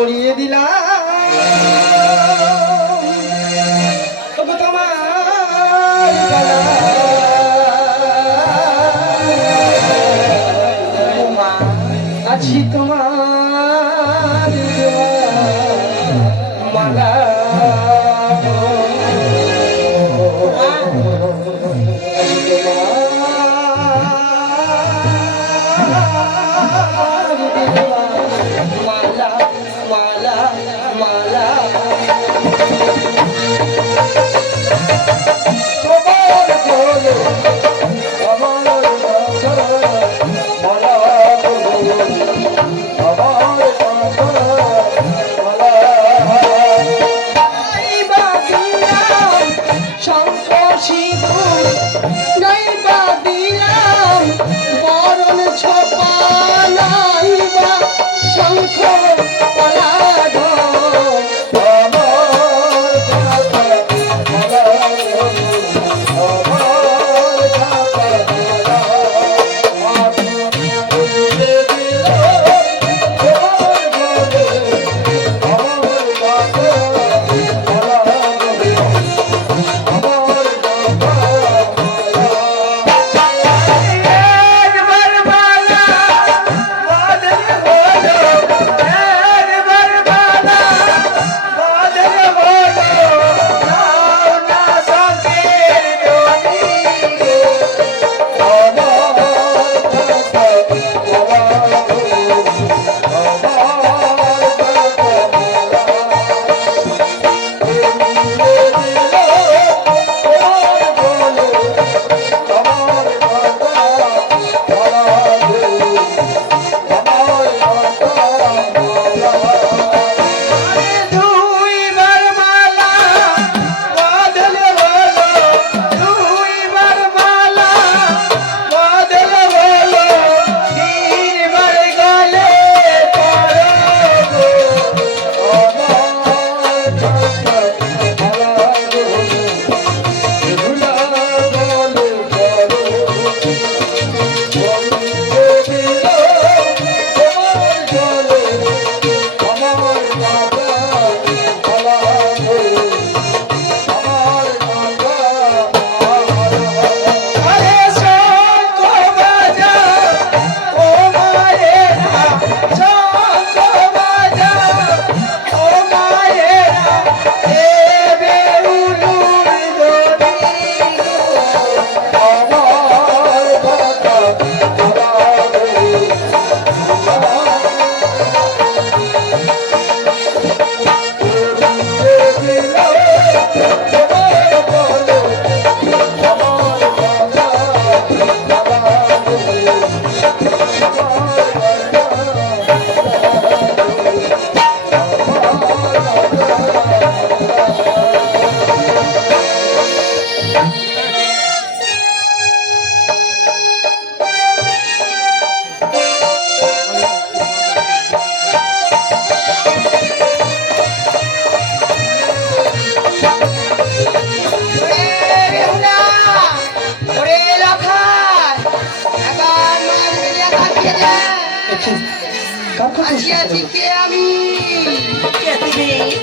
পড়িয়ে দিলাম তোমার আছি তোমার মালা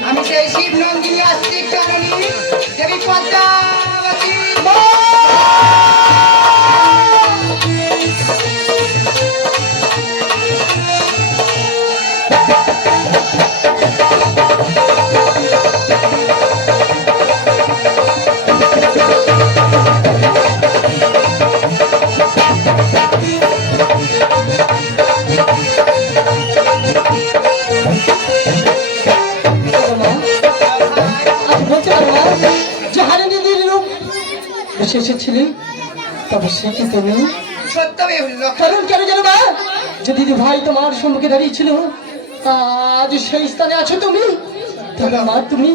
আমি সেই শিব নন্দিনী আস্তিক জননী দেবী পদ্মাবতী এসেছিলি তবে সে কি তুমি সত্য কারণ কেন জানো না যে দিদি ভাই তোমার সম্মুখে দাঁড়িয়েছিল আজ সেই স্থানে আছো তুমি তবে মা তুমি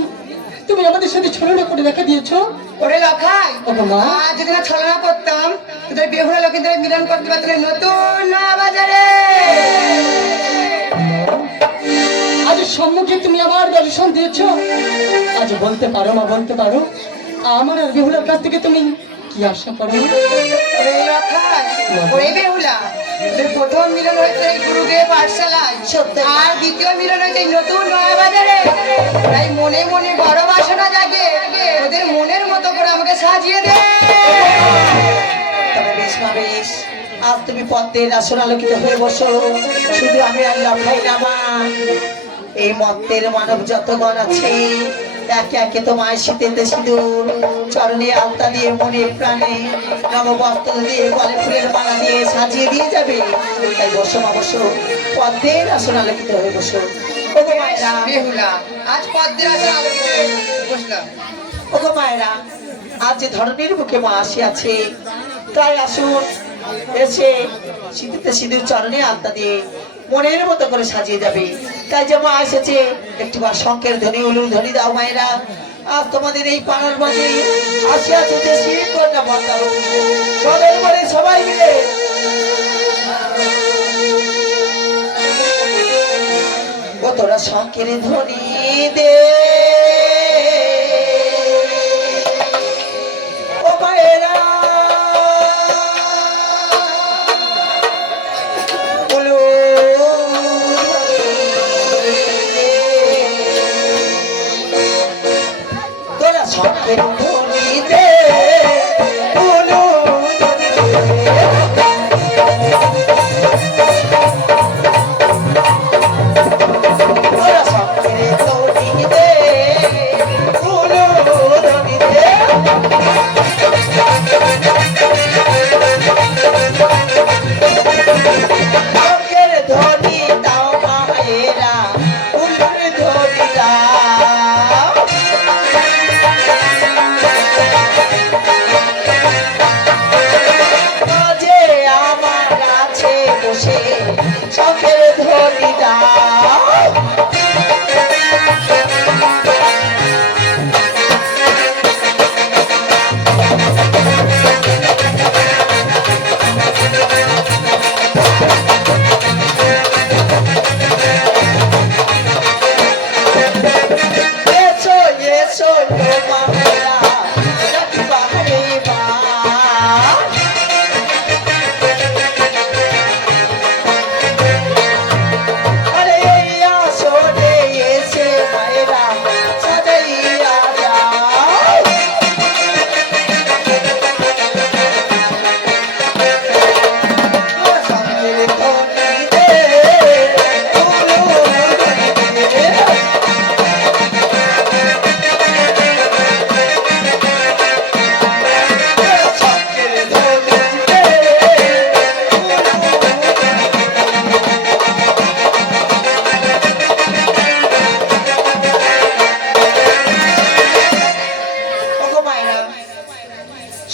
তুমি আমাদের সাথে ছলনা করে দেখা দিয়েছো ওরে লখাই আজ যদি না ছলনা করতাম তোদের বেহুলা লোকেদের মিলন করতে পারতাম নতুন বাজারে আজ সম্মুখে তুমি আমার দর্শন দিয়েছো আজ বলতে পারো মা বলতে পারো আমার আর বেহুলার কাছ থেকে তুমি কি আশা করো? প্রথম মিলন হয়েছে গুরুদেব পাঠশালায়, আর দ্বিতীয় মিলন হয়েছে নতুন নয়াবাজারে। তাই মনে মনে বড় বাসনা জাগে, ওদের মনের মতো করে আমাকে সাজিয়ে দে। তবে বেশ মা বেশ, আজ তুমি পদ্মের আসন আলোকিত হয়ে বসো। শুধু আমি আর লখাই না মা, এই মত্তের মানব যতগণ আছে একে একে তোমার শীতেতে সিঁদুর, চরণে আলতা দিয়ে মনে প্রাণে নববস্ত্র দিয়ে গলে ফুলের মালা দিয়ে সাজিয়ে দিয়ে যাবে। তাই বসো মা বসো, পদ্মের আসন আলোকিত হয়ে বসো। ওগো মায়েরা, আজ পদ্মের আসন আলোকিত হয়ে বসলাম। ওগো মায়েরা, আজ যে ধরনের বুকে মা আসিয়াছে, তাই আসুন এসে শীতেতে সিঁদুর চরণে আলতা দিয়ে মনের মতো করে সাজিয়ে যাবে। তাই যে মা এসেছে, একটিবার শঙ্কের ধ্বনি উলুর ধ্বনি দাও মায়েরা। আজ তোমাদের এই পাড়ার মাঝে আসিয়াছে যে শীত কন্যা পদ্মাবতী, সবাই বলে সবাই মিলে ও তোরা শঙ্কের ধ্বনি দে। ও মায়েরা শঙ্কের ধ্বনি দে,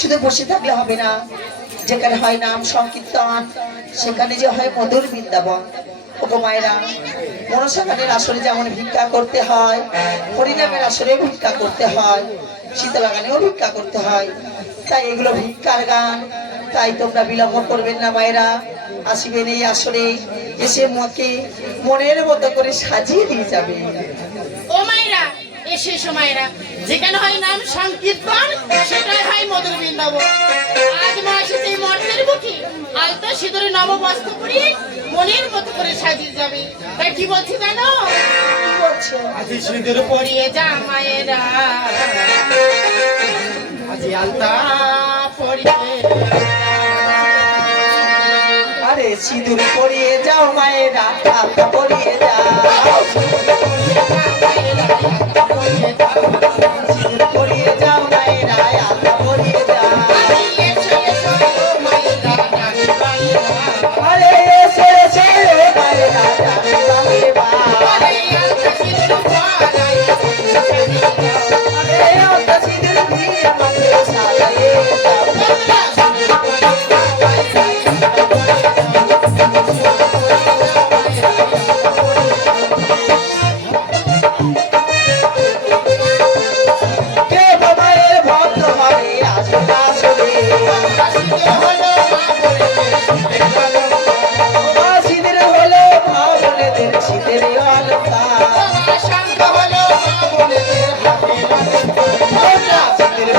শুধু বসে থাকলে হবে না, যেখানে হয় নাম সংকীর্তন সেখানে যে হয় মধুর বৃন্দাবন। ওগো মায়েরা, মনসা গানের আসরে যেমন ভিক্ষা করতে হয়, হরিনামের আসরে ভিক্ষা করতে হয়, শীতলা গানেও ভিক্ষা করতে হয়। তাই এগুলো ভিক্ষার গান, তাই তোমরা বিলম্ব করবেন না মায়েরা, আসিবেন এই আসরে, এসে মাকে মনের মতো করে সাজিয়ে দিয়ে যাবে। ও মায়েরা, এসে সময়েরা যেখানে হয় নাম সংকীর্তন সেটাই হয় মধুর বৃন্দাবন। আজ মা এসেছে মর্তের বুকে, আলতা সিঁদুরে নববস্ত্র পরিয়ে মনের মতো করে সাজিয়ে যাবে। তাই কি বলছি জানো? কি বলছো? আজ সিঁদুর পরিয়ে যা মায়েরা, আজ আলতা পরিয়ে, আরে সিঁদুর পরিয়ে যাও মায়েরা, আলতা পরিয়ে যাও, সিঁদুর পরিয়ে যাও মায়েরা, আলতা পরিয়ে যাও। আরে এসো এসো মায়েরা, জানি বাবা, আরে আলতা সিঁদুর দিয়ে আমাকে সাজিয়ে দাও।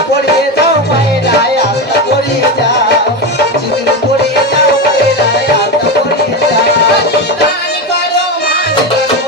পড়িয়ে দাও মায়েরা, রে